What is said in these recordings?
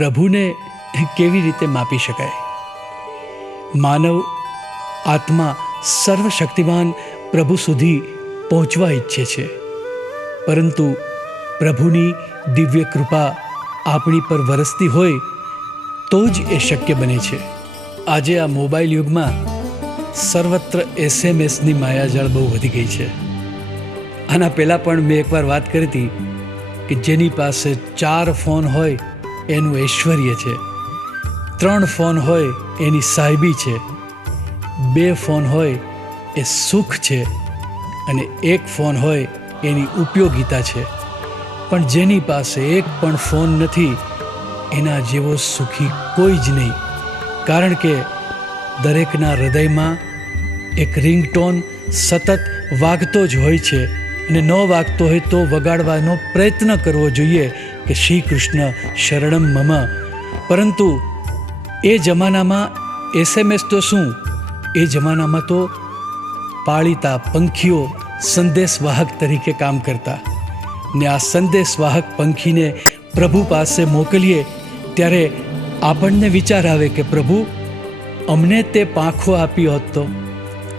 પ્રભુને કેવી રીતે માપી શકાય? માનવ આત્મા સર્વશક્તિમાન પ્રભુ સુધી પહોંચવા ઈચ્છે છે, પરંતુ પ્રભુની દિવ્ય કૃપા આપણી પર વરસતી હોય તો જ એ શક્ય બને છે. આજે આ મોબાઈલ યુગમાં સર્વત્ર SMS-ની માયાજાળ બહુ વધી ગઈ છે. આના પહેલાં પણ મેં એકવાર વાત કરી હતી કે જેની પાસે 4 ફોન હોય એનું ઐશ્વર્ય છે, 3 ફોન હોય એની સાહેબી છે, 2 ફોન હોય એ સુખ છે, અને 1 ફોન હોય એની ઉપયોગિતા છે. પણ જેની પાસે એક પણ ફોન નથી એના જેવો સુખી કોઈ જ નહીં. કારણ કે દરેકના હૃદયમાં એક રિંગટોન સતત વાગતો જ હોય છે, અને ન વાગતો હોય તો વગાડવાનો પ્રયત્ન કરવો જોઈએ કે શ્રી કૃષ્ણ શરણમ મમ. પરંતુ એ જમાનામાં SMS તો શું, એ જમાનામાં તો પાળીતા પંખીઓ સંદેશવાહક તરીકે કામ કરતા, ને આ સંદેશવાહક પંખીને પ્રભુ પાસે મોકલીએ ત્યારે આપણને વિચાર આવે કે પ્રભુ, અમને તે પાંખો આપી હોત તો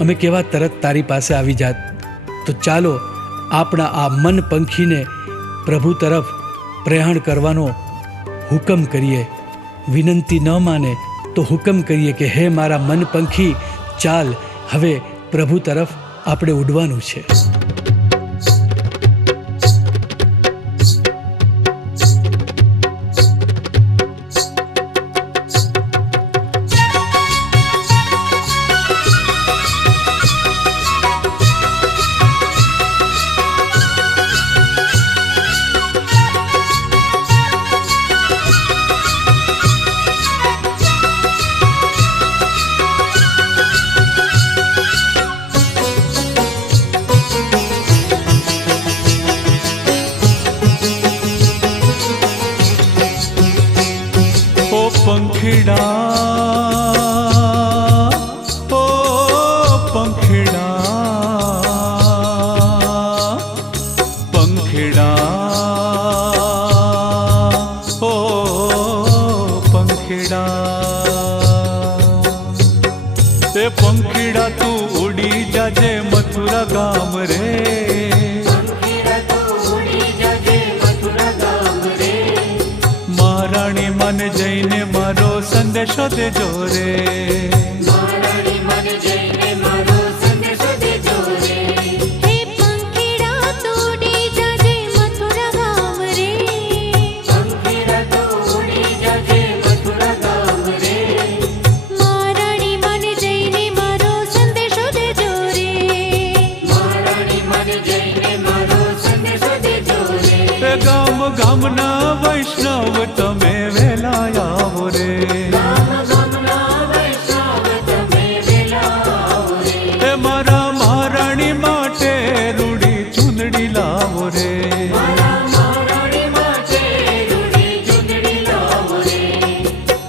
અમે કેવા તરત તારી પાસે આવી જાત. તો ચાલો આપણા આ મન પંખીને પ્રભુ તરફ પ્રયાણ કરવાનો હુકમ કરીએ. વિનંતી ન માને તો હુકમ કરીએ કે હે મારા મન પંખી, ચાલ હવે પ્રભુ તરફ આપણે ઉડવાનું છે. पंखीड़ा तू उड़ी जाजे मथुरा गाम रे, पंखीड़ा तू उड़ी जाजे मथुरा गाम रे, महाराणी मन जईने मारो संदेशो देजो रे, महाराणी मन जईने मारो संदेशो देजो रे. हे पंखीड़ा तू उड़ी जाजे मथुरा गाम रे, पंखीड़ा तू उड़ी जाजे मथुरा गाम रे, महाराणी मन जईने मारो संदेशो देजो रे, महाराणी मन जईने मारो संदेशो देजो रे. गाम गामना वैष्णव तमे वेला आवो रे, गाम गामना वैष्णव तमे वेला आवो रे. हे मारा महाराणी माटे रूड़ी चुंदड़ी लावो रे, मारा महाराणी माटे रूड़ी चुंदड़ी लावो रे.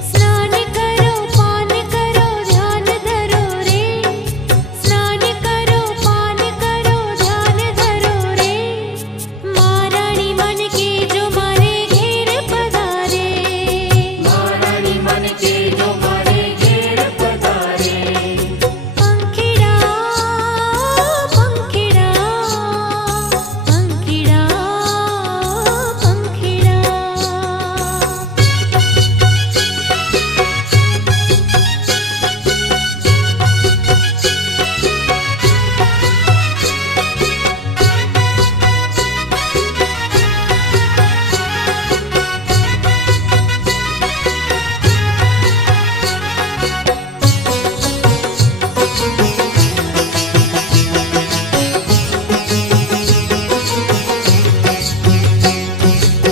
स्नान करो पान करो ध्यान धरो रे, स्नान करो पान करो ध्यान धरो रे, महाराणी मन के जो मारे घेर पधारे, महाराणी मन के जो मारे घेर पधारे. पंखीड़ा पंखीड़ा पंखीड़ा पंखीड़ा.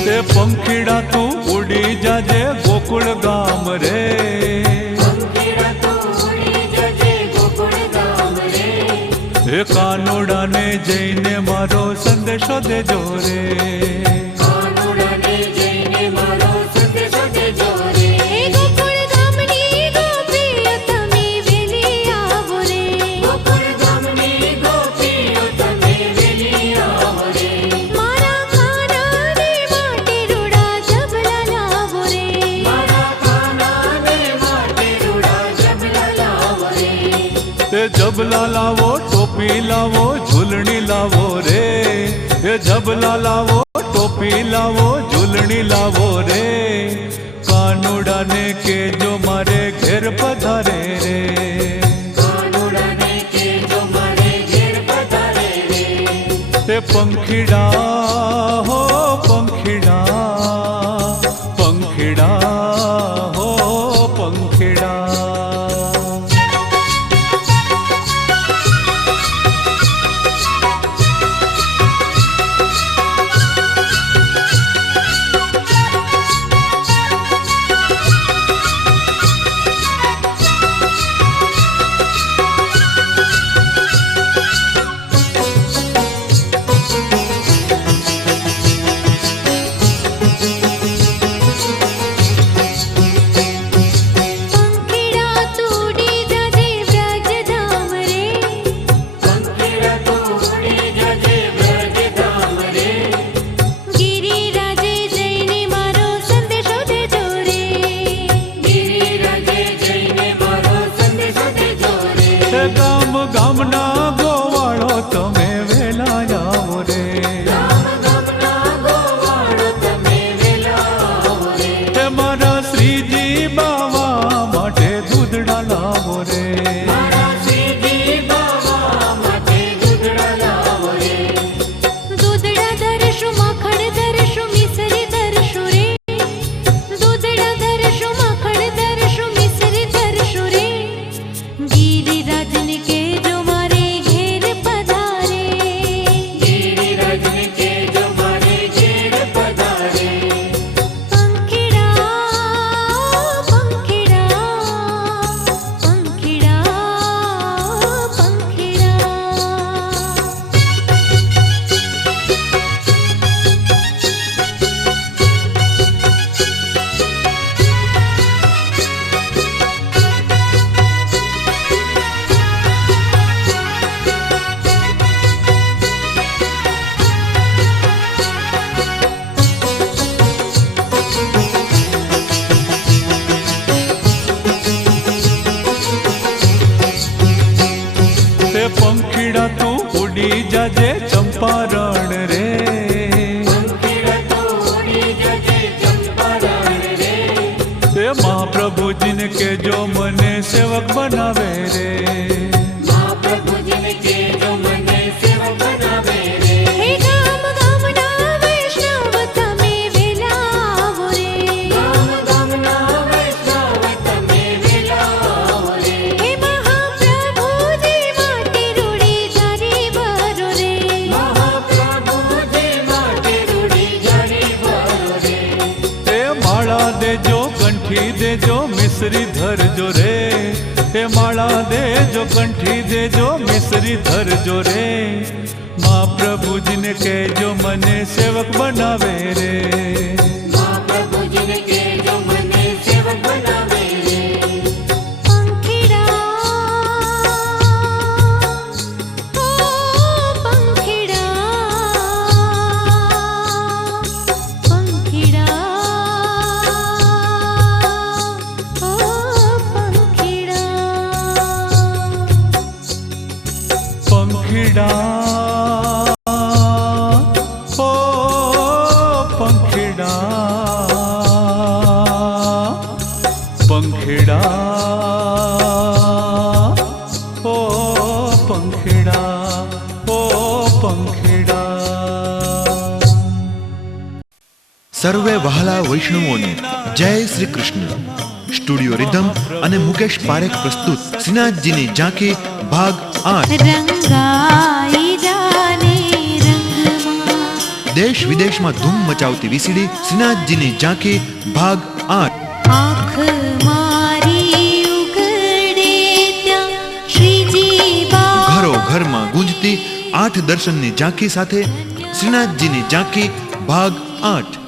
ते पंखीड़ा तू उड़ी जाजे गोकुल गाम रे, पंखीड़ा तू उड़ी जाजे गोकुल गाम रे, हे कानोड़ा ने जईने मारो संदेशो देजो रे, कानोड़ा ने जईने मारो संदेशो देजो रे. हे गोकुळ गामनी गोपीओ तमे वेली आवो रे, गोकुल गामनी गोपीओ तमे वेली आवो रे, मारा खाना ने माटे रूड़ा जबला लावो रे, એ જબલા લાવો ટોપી લાવો ઝૂલણી લાવો રે, એ જબલા લાવો ટોપી લાવો ઝૂલણી લાવો રે, કાનુડાને કેજો મારે ઘેર પધારે રે, કાનુડાને કેજો મારે ઘેર પધારે રે. એ પંખીડા હો પંખીડા, પંખીડા હો પંખીડા. પંખીડા તુડી જજે વ્રજધામ રે, પંખીડા તુડી જજે વ્રજધામ રે, ગિરિરાજે જઈને મારો સંદેશો દેજો રે, ગિરિરાજે જઈને મારો સંદેશો દેજો રે. એ ગામ ગામના ગોવાળો તમે વેલા આવો રે, ગામ ગામના ગોવાળો તમે વેલા આવો રે, એ મારા શ્રીજી બાવા માટે દૂધડા લાવો રે, મારા શ્રીજી બાવા માટે દૂધડા લાવો રે. દૂધડા ધરશું માખણ ધરશું મિસરી ધરશું રે, દૂધડા ધરશું માખણ ધરશું મિસરી ધરશું રે, ગિરિરાજને કેજો મારે ઘેર પધારે, ગિરિરાજને કેજો મારે ઘેર પધારે. પંખીડા પંખીડા પંખીડા પંખીડા. તે પંખીડા તું ઉડી જાજે ચંપારણ રે, પંખીડા તોડી જજે ચંપારણ રે, એ મહાપ્રભુજીને કેજો મને સેવક બનાવે રે, મહાપ્રભુજીને કેજો મને સેવક બનાવે રે. હે ગામ ગામના વૈષ્ણવ તમે વેલા આવો રે, ગામ ગામના વૈષ્ણવ તમે વેલા આવો રે. હે મહાપ્રભુજી માટે રૂડી જારી ભરો રે, મહાપ્રભુજી માટે રૂડી જારી ભરો રે. એ માળા દેજો કંઠી દેજો મિસરી ધરજો રે, એ માળા દેજો કંઠી દેજો મિસરી ધરજો રે, મહાપ્રભુજીને કહેજો મને સેવક બનાવે રે, મહાપ્રભુજીને કેજો મને સેવક બનાવે રે. પંખીડા ઓ પંખીડા, પંખીડા ઓ પંખીડા. પંખીડા ઓ પંખીડા, પંખીડા ઓ પંખીડા, ઓ પંખીડા. સર્વે વહાલા વૈષ્ણવોને જય શ્રી કૃષ્ણ. સ્ટુડિયો રિધમ અને મુકેશ પારેખ પ્રસ્તુત શ્રીનાથજીની ઝાંખી ભાગ 8. રંગાઈ જાને રંગમાં, દેશ વિદેશમાં ધૂમ મચાવતી વીસીડી શ્રીનાથજીની ઝાંખી ભાગ 8. આંખ મારી ઉઘડે ત્યાં શ્રીજી બા, ઘરો ઘરમાં ગુંજતી 8 દર્શનની ઝાંખી સાથે શ્રીનાથજીની ઝાંખી ભાગ 8.